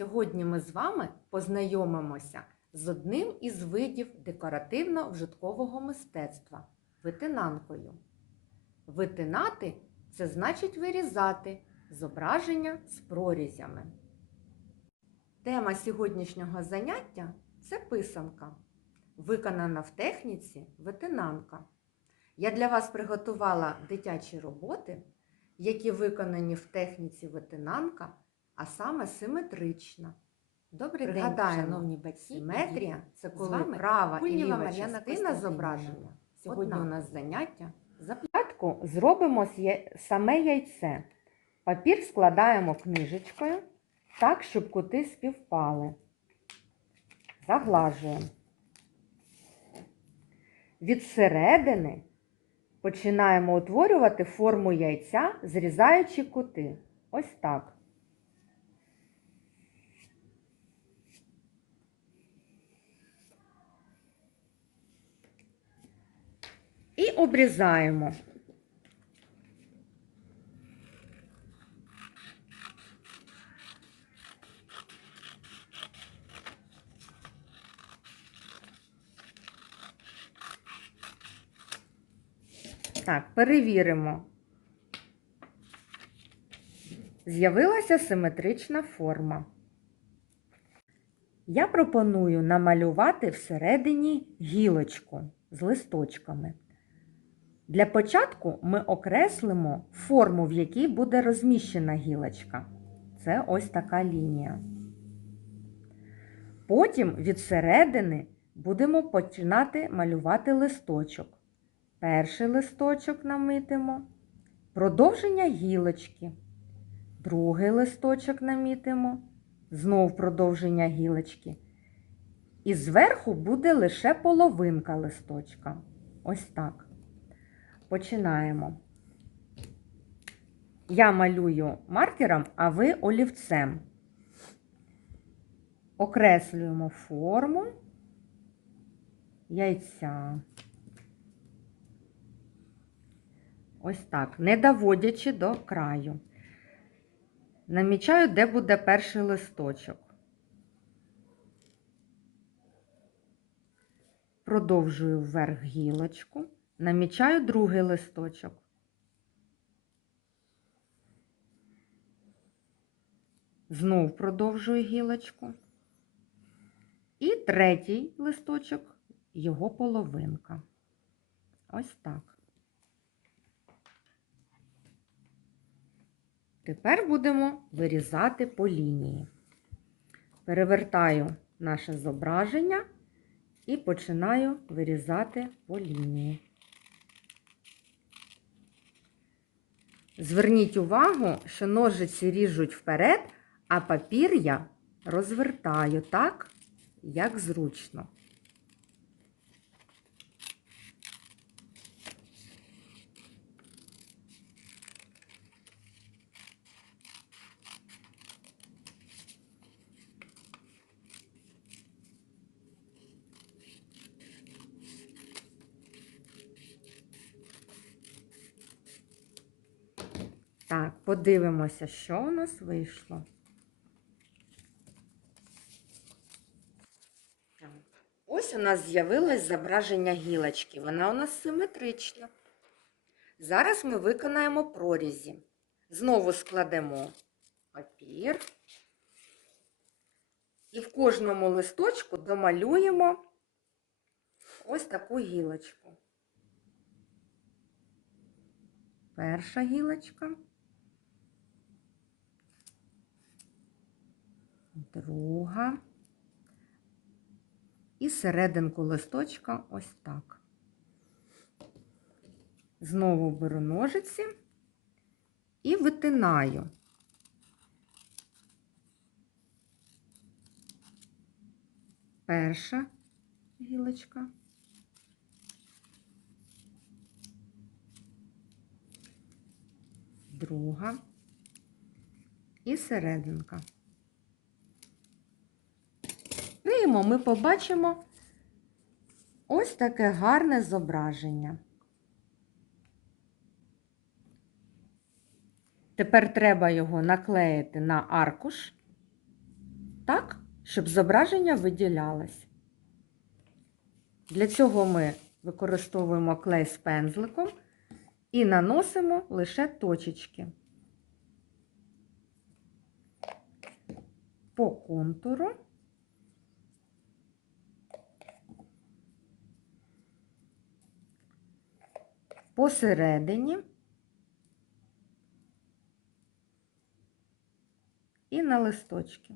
Сьогодні ми з вами познайомимося з одним із видів декоративно-вжиткового мистецтва витинанкою. Витинати це значить вирізати зображення з прорізями. Тема сьогоднішнього заняття це писанка, виконана в техніці витинанка. Я для вас приготувала дитячі роботи, які виконані в техніці витинанка, а саме симетрична. Добрий Пригадаю, день, шановні батьки Симетрія це коли права і ліва частина зображення. Сьогодні Одна. у нас заняття. Спочатку зробимо саме яйце. Папір складаємо книжечкою так, щоб кути співпали. Заглажуємо. Від середини починаємо утворювати форму яйця, зрізаючи кути. Ось так. І обрізаємо. Так, перевіримо. З'явилася симетрична форма. Я пропоную намалювати всередині гілочку з листочками. Для початку ми окреслимо форму, в якій буде розміщена гілочка. Це ось така лінія. Потім від середини будемо починати малювати листочок. Перший листочок намітимо, продовження гілочки, другий листочок намітимо, знов продовження гілочки. І зверху буде лише половинка листочка. Ось так. Починаємо. Я малюю маркером, а ви олівцем. Окреслюємо форму яйця. Ось так, не доводячи до краю. Намічаю, де буде перший листочок. Продовжую вверх гілочку. Намічаю другий листочок. Знов продовжую гілочку. І третій листочок, його половинка. Ось так. Тепер будемо вирізати по лінії. Перевертаю наше зображення і починаю вирізати по лінії. Зверніть увагу, що ножиці ріжуть вперед, а папір я розвертаю так, як зручно. Так, подивимося, що у нас вийшло. Ось у нас з'явилось зображення гілочки. Вона у нас симетрична. Зараз ми виконаємо прорізі. Знову складемо папір. І в кожному листочку домалюємо ось таку гілочку. Перша гілочка. Друга. І серединку листочка ось так. Знову беру ножиці і витинаю. Перша гілочка. Друга і серединка. Відкриємо, ми побачимо ось таке гарне зображення. Тепер треба його наклеїти на аркуш так, щоб зображення виділялось. Для цього ми використовуємо клей з пензликом і наносимо лише точечки по контуру. Посередині і на листочки.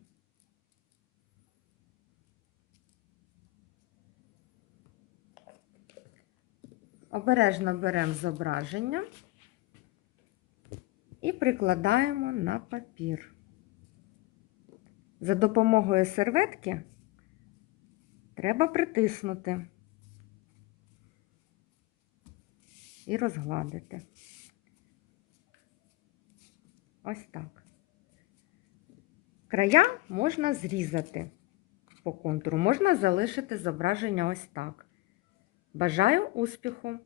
Обережно беремо зображення і прикладаємо на папір. За допомогою серветки треба притиснути і розгладити. Ось так. Края можна зрізати по контуру, можна залишити зображення ось так. Бажаю успіху!